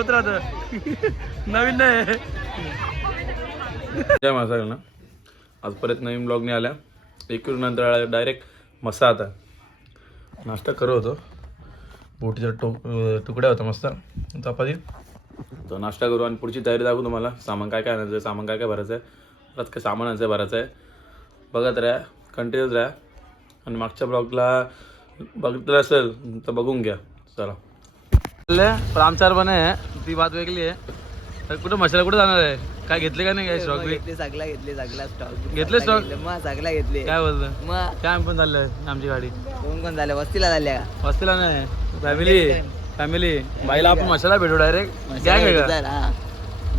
होत राहतं. नवीन नाही. जय मासाळ ना, आज परत नवीन ब्लॉग नाही आल्या. एक नंतर डायरेक्ट मस्त आता नाश्ता करत होतो. बोटीचा तुकड्या होता मस्त चपाती. तो नाश्ता करू आणि पुढची तयारी दाखवू तुम्हाला. सामान काय काय आणायचं आहे, सामान काय काय भरायचं आहे, परत काय सामान आणायचं आहे भरायचं आहे. बघत राहा, कंटिन्यूच राहा. आणि मागच्या ब्लॉगला बघितलं असेल तर बघून घ्या. चला पण आमच्यावर पण आहे ती बात वेगळी आहे. तर कुठं मसाला कुठं जाणार आहे, काय घेतले का नाही काय स्टॉक घेतले सगळा स्टॉक घेतले स्टॉक मग सगळा घेतले. काय बोलतं मग काय पण चाललंय आमची गाडी कोण झाल्या वस्तीला झाल्या वस्तीला नाही फॅमिली बाईला आपण मसाला भेटू डायरेक्ट गॅंग आहे का.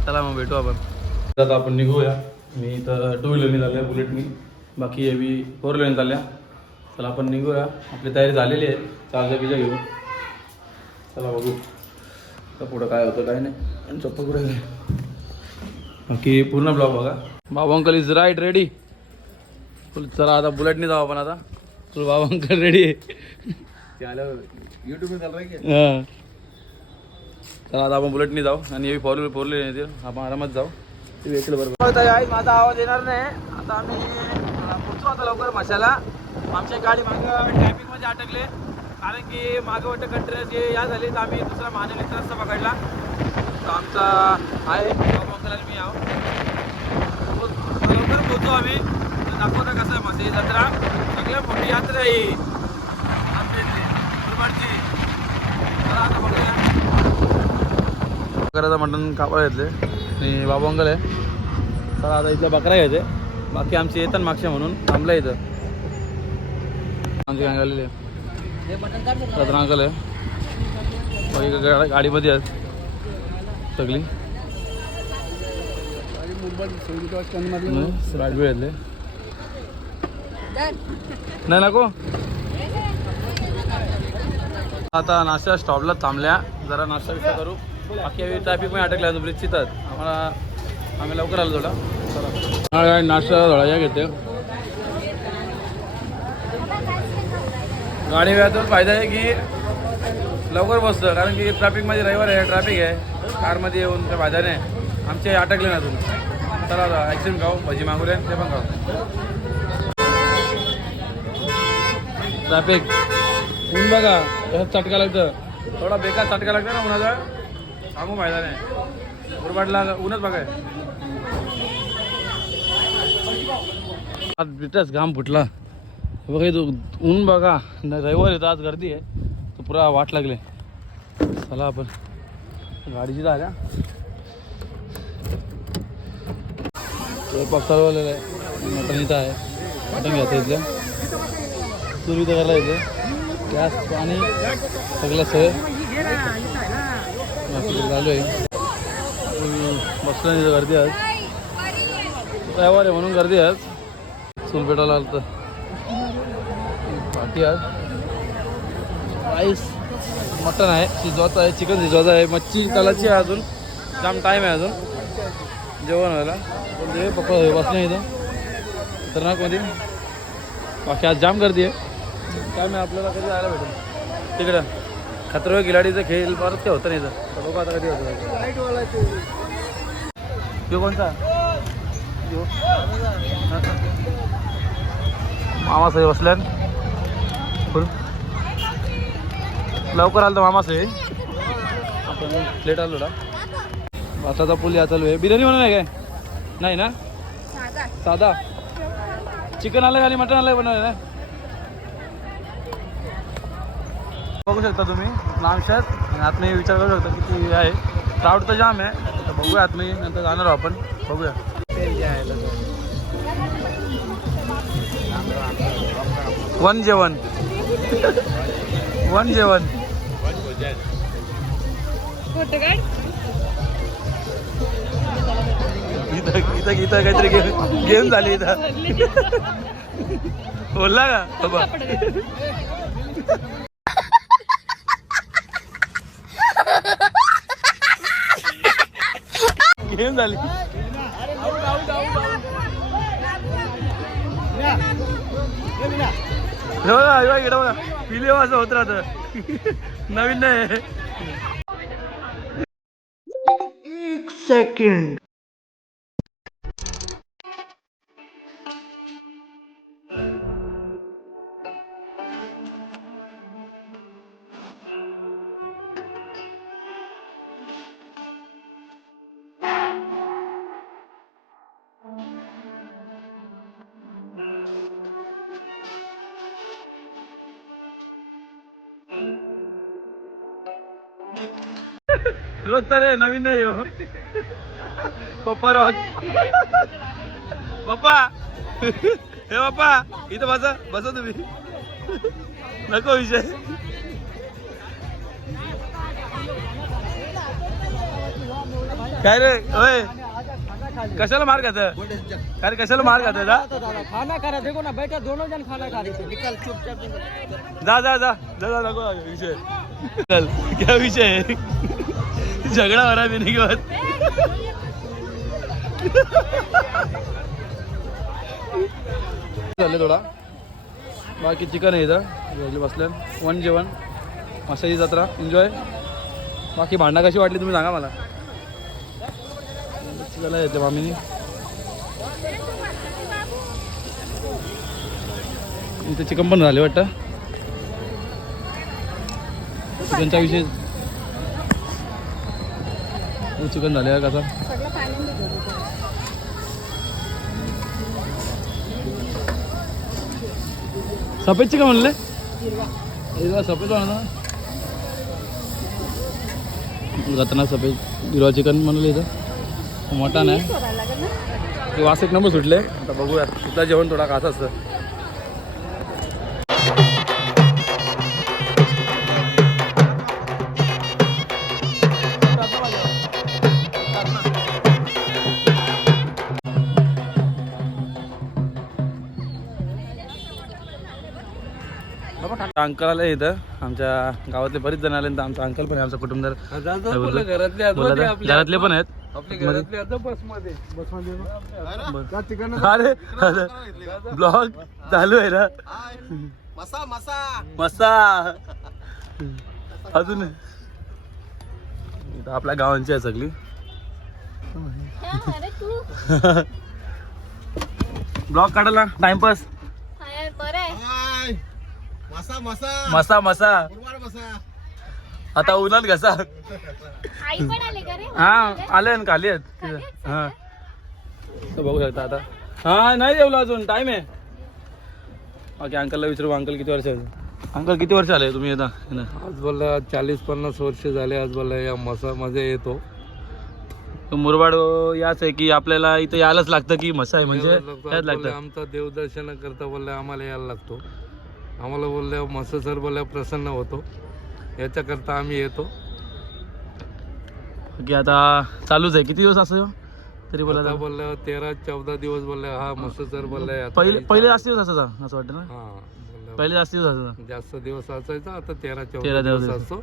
चला मग भेटू आपण. आता आपण निघूया. मी तर 2 व्हीलरनी चालल्या बुलेटनी, बाकी हे बी 4 व्हीलरनी चालल्या. चला आपण निघूया. आपली तयारी झालेली आहे चार्जर घेऊन. चला बघू तर पुढं काय होतं काय नाही. आणि चप्पल कुठे गेले बाकी पूर्ण ब्लॉग बघा. बाबा अंकल इज राईट रेडी. चला आता बुलेटनी जाऊ आपण. आता तुला बाबा अंकल रेडी आहे. युट्यूब चालू आहे. हां चला आता आपण बुलेटनी जाऊ आणि फोरले येतील. आपण आरामात जाऊ. ते वेगळं बरोबर आहे. माझा आवाज येणार नाही. आता आम्ही पोचू आता लवकर मशाला. आमच्या गाडी मागं ट्रॅफिकमध्ये अटकले कारण की मागं वाटतं कंटेनर जे या झाले तर आम्ही दुसरा महानगरीचा रस्ता पकडला. तर आमचा आहे बाबा अंकल आणि मी आहो. लवकर पोचू आम्ही. दाखवता कसं आहे मासे जत्रा सगळ्या मोठी यात्रा आहे आमच्या इथली मुरबाडची. चला आता बघूया. बकऱ्याचं मटण कापड घेतले आणि बाबा अंकल आहे. चला आता इथल्या बकरा घ्यायचे. बाकी आमची येतात मागच्या म्हणून थांबलं इथं. आमची गाडी आलेली आहे. सतरा अंकल आहे. बाकी गाडीमध्ये आहेत सगळी. राजबी घेतले नाही नको. आता नाश्ता स्टॉपला थांबल्या. जरा नाश्ता बिस्ता करू. बाकी आम्ही ट्रॅफिक मध्ये अटकल्या ब्रिजची. तर आम्ही लवकर आलो थोडा. चला नाश्ता थोडा या घेते. गाडी वेळातून फायदा आहे की लवकर बसतं कारण की ट्रॅफिकमध्ये रविवार आहे ट्रॅफिक आहे. कारमध्ये येऊन काय फायदा नाही. आमचे अटकले ना तुम्ही. चला आईस्क्रीम खाऊ, भजी मागूया ते पण खाऊ. ट्रॅफिक ऊन बघा चटका लागतं. थोडा बेकार चटका लागतं ना उन्हाचा. सांगू फायदा नाही. मुरबाडला ऊनच बघाय. आज बिटच घाम फुटला बघा. तो ऊन बघा. रविवार येतो आज गर्दी आहे. तो पुरा वाट लागले. चला आपण गाडीची झाल्या. स्वयंपाक चालवलेला आहे. मटण इथं आहे. मटण घ्यायचं इथलं. सुरू इथं करायला येतं. गॅस पाणी सगळं सोय चालू आहे. बसलं इथं गर्दी आज. रविवार आहे म्हणून गर्दी आज. चूल पेटायला आलं तर बाकी आज राईस मटण आहे. शिजवायचं आहे. चिकन शिजवायचं आहे. मच्छी तलाची आहे. अजून जाम टाईम आहे अजून जेवण व्हायला. पण ते पप्पा बसले इथं खतरनाकमध्ये. बाकी आज जाम गर्दी आहे. काय मी आपल्याला कधी जायला भेटेल तिकडं. खतरनाक खिलाडीचा खेळ परत काय होतं नाही इथं. बघू आता कधी होतं. तो कोणता मामासाहेब बसल्यान फुल लवकर आलं तर मामासाहेब. आपण लेट आलो ना. भाताचा पूल या चालू आहे. बिर्याणी म्हणून आहे काय नाही ना. साधा चिकन आलं आणि मटण आलं बनवलं ना. बघू शकता तुम्ही लांबशात. आतमध्ये विचार करू शकता किती आहे. क्राऊड तर जाम आहे. तर बघूया आतमध्ये नंतर जाणार आहोत आपण. बघूया वन जेवण इथं काहीतरी गेम झाली इथं. बोलला का बाबा. गेम झाली. बघा पिले असं होत राहतं. नवीन नाही. second. रोज तर रे, नवीन नाही हो. पप्पा रोज पप्पा हे पप्पा इथं बसा बसा तुम्ही नको विषय. काय रे होय कशाला मार खात काय कशाला मार खात खाना खा रहा देखो ना बेटा दोनों जन खाना खा रहे थे निकल चुपचाप जा जा जा जा जा नको विषय चल क्या विषय है झगड़ा हो रहा है पीने के बाद झाले थोडा बाकी चिकन आहे इथं बसल्या वन जेवण माशाची जत्रा एन्जॉय. बाकी भांडणं कशी वाटली तुम्ही सांगा मला. चिकन येते मामीनी इथे चिकन पण झाले वाटतं. चिकनचा विषय चिकन झाले कसा सफेद चिकन म्हणले सफेद म्हणा जाताना सफेद हिरवा चिकन म्हणले इथं मटण आहे ते वास एक नंबर सुटले. आता बघूया तिथला जेवण थोडा खास असतं. अंकल आले इथं आमच्या गावातले बरेच जण आले तर आमचा अंकल पण आहे आमचा कुटुंबदार घरातले पण आहेत. अरे ब्लॉग चालू आहे ना मसा अजून इथं आपल्या गावांची आहे सगळी. ब्लॉग काढायला टाइमपास मसा मसा आता उन्हात घसा हा आले ना खाली आहेत हा बघू शकता आता. हा नाही जेवलो अजून टाइम आहे. ओके अंकलला विचारू अंकल किती वर्ष आहे. अंकल किती वर्ष आले तुम्ही येता. आज बोलला 40-50 वर्ष झाले. आज बोलला या मसामध्ये येतो. मुरबाड याच आहे की आपल्याला इथं यायलाच लागतं की मसा आहे म्हणजे याच लागतं. आमचा देवदर्शन करता बोलला आम्हाला यायला लागतो. आम्हाला बोलल्या मसा सर बोलल्या प्रसन्न होतो याच्याकरता आम्ही येतो. की आता चालूच आहे किती दिवस असं तरी बोला बोलल्या 13-14 दिवस बोलल्या हा मसा सर बोलल्या पहिले जास्त दिवस असायचा असं वाटतं ना. हा पहिले जास्त दिवस असायचा जास्त दिवस असायचा आता 13-14 दिवस असतो.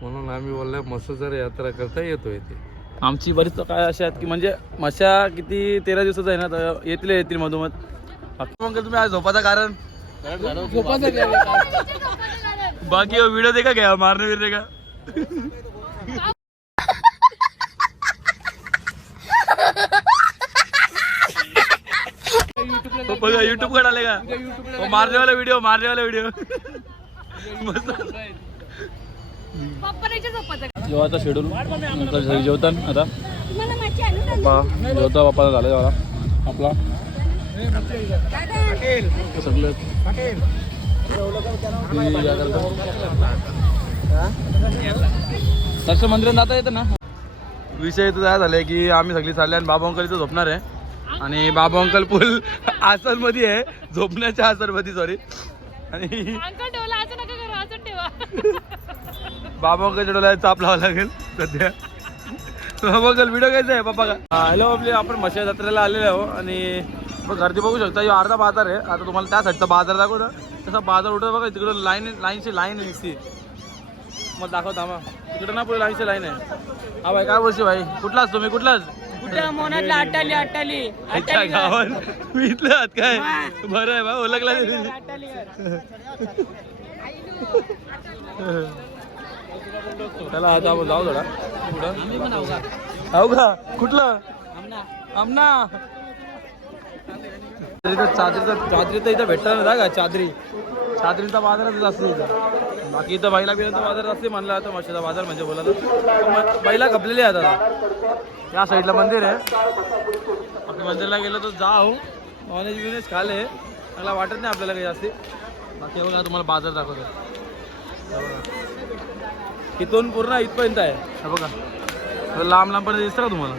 म्हणून आम्ही बोलल्या मसा सर यात्रा करता येतो इथे. आमची बरीच लोक अशा आहेत की म्हणजे मशा किती 13 दिवसाचा आहे ना तर येतील मधोमध. मग तुम्ही आज झोपाचं कारण बाकी व्हिडिओ देखा क्या मारने बिरने का बघा यूट्यूब कडे आले का मारने वाला व्हिडिओ जेवायचा शेड्यूल जेवतान आता पप्पा जेवता पप्पा झालं जेवायला आपला सगळं दर्शन मंदिरात जाता येतं ना. विषय तर काय झालाय की आम्ही सगळी चालले आणि बाबा अंकल इथं झोपणार आहे आणि बाबा अंकल फुल आसन मध्ये आहे झोपण्याच्या आसन मध्ये सॉरी. आणि बाबा अंकलच्या डोळ्यात चाप लावा लागेल सध्या. बाबा अंकल व्हिडिओ घ्यायचा आहे पप्पा का. हॅलो आपले आपण मशा जत्रेला आलेले आहो आणि गर्दी बघू शकता. यो अर्धा बाजार आहे. आता तुम्हाला त्या साईडचा बाजार दाखवतो तसा बाजार उठत बघा तिकडं लाईनची लाईन दिसते मग दाखवता मग तिकडं ना पुढे लाईनची लाईन आहे. हा भाई काय बोलशी भाई कुठलाच तुम्ही कुठलाच गावात मी इथले आहात काय बरं आहे बा ओळखला त्याला आता जाऊ थोडा पुढं हो का कुठलं आमना चादरी तर इथं भेटणार ना का चादरीचा बाजारच असतो इथं. बाकी इथं बैला बिलाचा बाजार असते म्हणला आता म्हशीचा बाजार म्हणजे बोला तर बैला खपलेली आहे आता. या साईडला मंदिर आहे. आपण मंदिरला गेलो तर जाऊ नॉनव्हेज बिनेज खाले मला वाटत नाही आपल्याला काही जास्ती. बाकी बघा तुम्हाला बाजार दाखवतो. हे बघा इथून पूर्ण इथपर्यंत आहे. हे बघा लांब लांबपर्यंत दिसतं का तुम्हाला.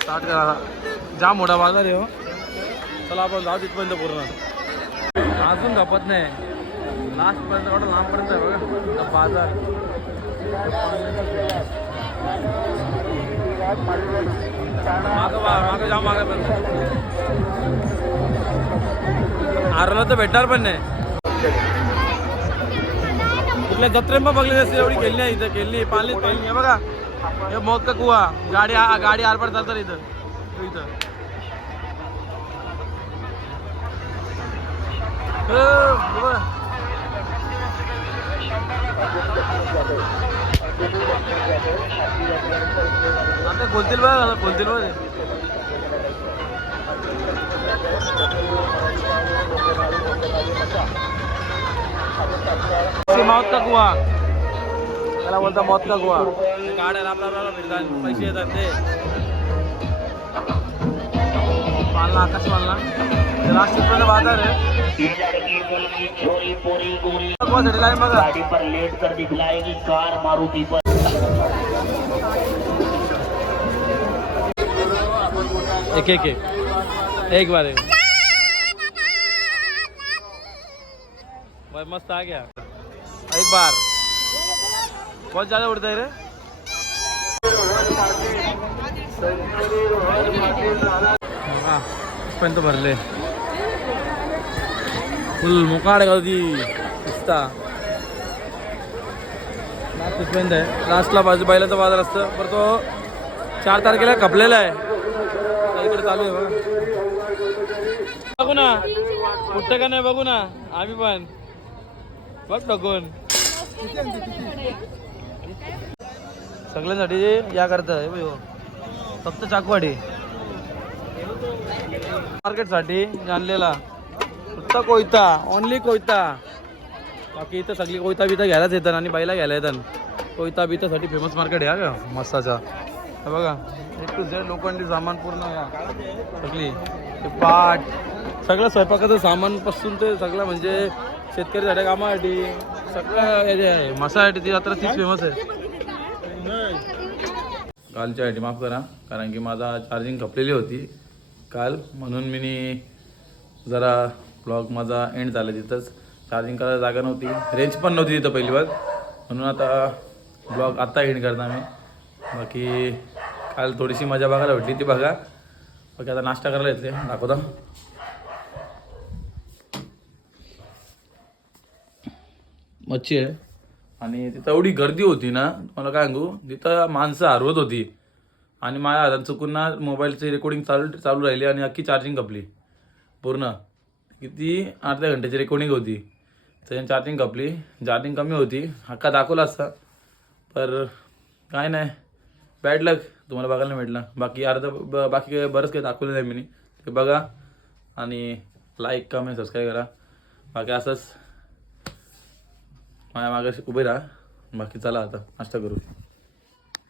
स्टार्ट करा जाम मोठा बाजार आहे हो. चला आपण जाऊ तिथपर्यंत पूर्ण. अजून खपत नाही लास्टपर्यंत एवढं लांबपर्यंत आहे बघा बाजार. मागं जाम मागापर्यंत आरला तर भेटणार पण नाही. कुठल्या जत्रे मग बघले नसते एवढी खेळली आहे इथं. खेळली पाळलीच पाहिली आहे बघा. हे मोत का कुवा गाडी आरपार चालतात इथं. आता बोलतील बघ बोलतील बघ. मौत का कुवा त्याला बोलता मौत का कुवा. गाड्या आपल्याला फिरतात पैसे येतात ते पालना आकाश पालना राष्ट्रीय बाजार आहे. गाड़ी पर लेट कर दिखलाएगी कार मारुति पर. एक बार भाई मस्त आ गया. एक बार बहुत ज्यादा उड़ता है रे. पण तो भरले फुल मुकाड गावती दिसता. तिथपर्यंत आहे लास्टला बाजू बैलाचा बाजार असतं पण तो 4 तारखेला खपलेला आहे. इकडे चालू आहे बघा. बघू ना कुठं का नाही बघू ना आम्ही पण बघ बघून सगळ्यांसाठी या करतं फक्त चाकवाडी मार्केटसाठी आणलेला फक्त कोयता ओनली कोयता. बाकी इथं सगळी कोयता बिता घ्यायलाच येतात आणि बाईला घ्यायला येतात. कोयता बितासाठी फेमस मार्केट आहे का मस्ताचा. हे बघा एक टू झेड लोखंडी सामान पूर्ण या सगळी ते पाट सगळं स्वयंपाकाचं सामानपासून ते सगळं म्हणजे शेतकऱ्यासाठी कामासाठी सगळं मसासाठी ती यात्रा तीच फेमस आहे. कालच्यासाठी माफ करा कारण की माझा चार्जिंग खपलेली होती काल म्हणून मी जरा ब्लॉग माझा एंड झाला. तिथंच चार्जिंग करायला जागा नव्हती रेंज पण नव्हती तिथं पहिली बार म्हणून आता ब्लॉग आत्ता एंड करता मी. बाकी काल थोडीशी मजा बघायला भेटली ती बघा. बाकी आता नाश्ता करायला येते दाखवता. मच्छी आहे आणि तिथं एवढी गर्दी होती ना मला काय सांगू. तिथं माणसं हरवत होती आणि माझ्या हातात चुकून ना मोबाईलची रेकॉर्डिंग चालू राहिली आणि अख्खी चार्जिंग खपली पूर्ण. किती अर्ध्या घंट्याची रेकॉर्डिंग होती त्याच्याने चार्जिंग खपली. चार्जिंग कमी होती हक्का दाखवला असता पर काय नाही बॅड लक तुम्हाला बघायला भेटलं. बाकी बाकी बरंच काही दाखवलं नाही मी ते बघा आणि लाईक कमेंट सबस्क्राईब करा. बाकी असंच माझ्या मागे उभे राहा. बाकी चला आता नाश्ता करू.